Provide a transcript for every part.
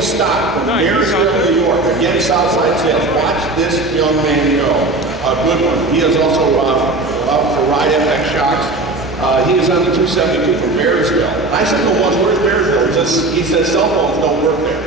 Joey Stock from Marysville, New York. Again, Southside Sales. Watch this young man go. A good one. He is also up for Ride FX Shocks. He is on the 272 from Marysville. I said to him once, where's Marysville? He says cell phones don't work there.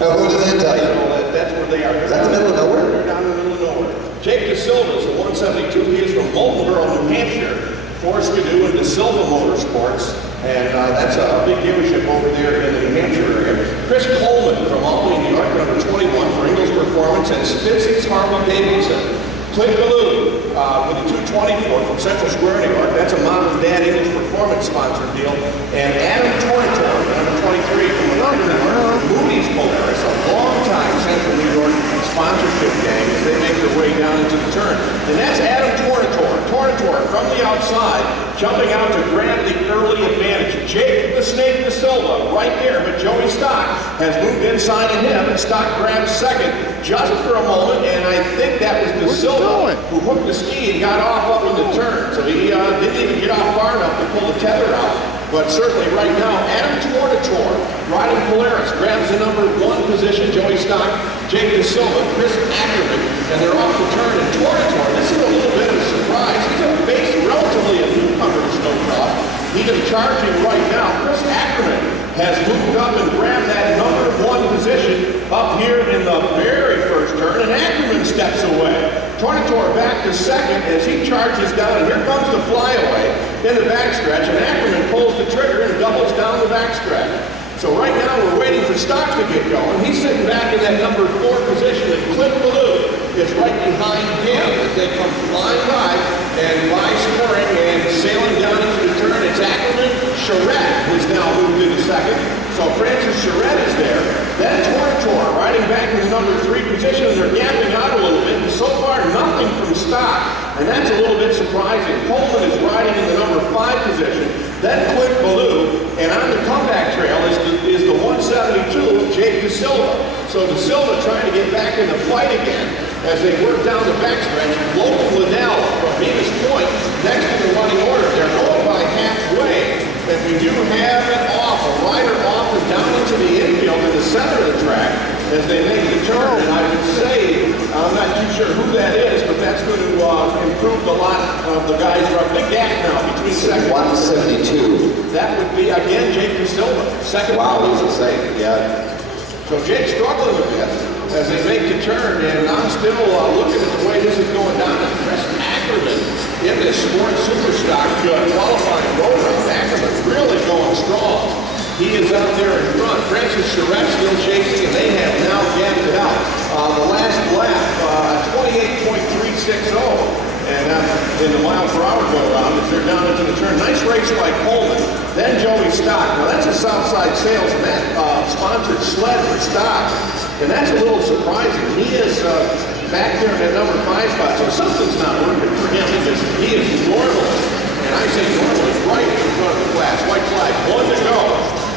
What does that tell you? So that's where they are. Is that the middle of nowhere? They're down in the middle of nowhere. Jake DeSilva is the 172. He is from Boltonboro, New Hampshire. Forrest Skidoo and DeSilva Motorsports. And that's a big dealership over there in the New Hampshire area. Chris Coleman from Albany, New York, number 21 for Ingles Performance, and Spitzy's Harley Davidson. Clint Ballou with a 224 from Central Square, New York. That's a Mom and Dad Ingles Performance sponsored deal. And Adam Tornator, number 23 from London, New York. Moody's Polaris, a long-time Central New York sponsorship gang as they make their way down into the turn. And that's Adam Tornator. Tornator from the outside, jumping out to grab the early advantage. Jake the Snake DeSilva right there, but Joey Stock has moved inside of him, and Stock grabs second just for a moment, and I think that was DeSilva who hooked the ski and got off up in the turn. So he didn't even get off far enough to pull the tether out. But certainly right now, Adam Tornator, riding Polaris, grabs the number 1 position. Joey Stock, Jake DeSilva, Chris Ackerman, and they're off the turn. And Tornator, this is a little bit of a surprise. He's relatively a newcomer to snowcross. Even charging right now. Chris Ackerman has moved up and grabbed that number 1 position up here in the very first turn, and Ackerman steps away. Tornator back to second as he charges down, and here comes the flyaway in the backstretch, and Ackerman pulls the trigger and doubles down the backstretch. So right now we're waiting for Stock to get going. He's sitting back in that number 4 position, and Clint Ballou is right behind him as they come flying by and by scoring and sailing down into the turn. It's Ackerman. Charette who's now moved into second. So Francis Charette is there. Then Tornator riding back in the number 3 position, and they're gapping out a little bit. And so far, nothing from Stock, and that's a little bit surprising. Coleman is riding in the number 5 position. Then Clint Ballou, and on the comeback trail is the 172 of Jake DeSilva. So DeSilva trying to get back in the fight again as they work down the backstretch. Logan Liddell from Venus Point next to the running order. They're going by halfway, and we do have it off, a rider off and down into the infield in the center of the track as they make the turn. And I would say, I'm not too sure who that is, but that's going to improve the lot of the guys who are a big gap now between second 172. That would be, again, Jake DeSilva. Second. Wow, he's insane. Yeah. So Jake's struggling with this as they make the turn, and I'm still looking at the way this is going down. And Chris Ackerman in this Sport Superstock qualifying road round. Ackerman really going strong. He is out there in front. Francis Charette still chasing, and they have now gapped it out. The last lap, 28.360, and in the mile per hour go around as they're down into the turn. Nice race by Coleman. Then Joey Stock. Now that's a Southside Sales sponsored sled for Stock, and that's a little surprising. He is back there in that number 5 spot, so something's not working for him because he is normally, and I say normally, right in front of the class. White flag, 1 to go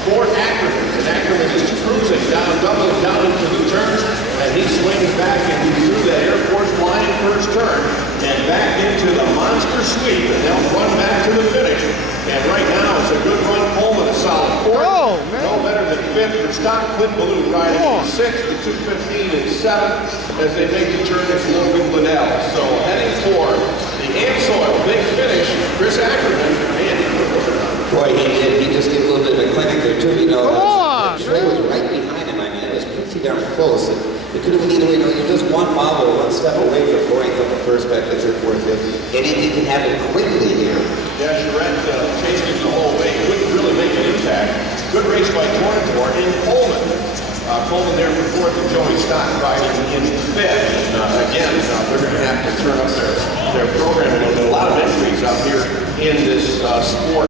for Ackerman, and Ackerman is cruising down, doubling down into the turn, and he swings back and he threw that Air Force flying first turn and back into the monster sweep, and they'll run back to the finish. And right now it's a good run. Coleman a solid 4th. Oh, man. No better than 5th for Stock. Clint Ballou riding in 6th, the 215 and 7th as they make the turn. It's Logan Liddell. So heading for the Amsoil big finish. Chris Ackerman, man, Boy, he just did a little bit of a clinic there too. You know, the trail was right behind him. I mean, it was pretty darn close. It could have been either way. You know, you're just one wobble, one step away from going from the first back to third, fourth, fifth. Anything can happen quickly here. Yeah, Charette chased him the whole way. Couldn't really make an impact. Good race by Tornator and Coleman. Coleman there for 4th, and Joey Stock riding in 5th. Again, they're going to have to turn up their program a little bit. A lot of entries out here in this sport.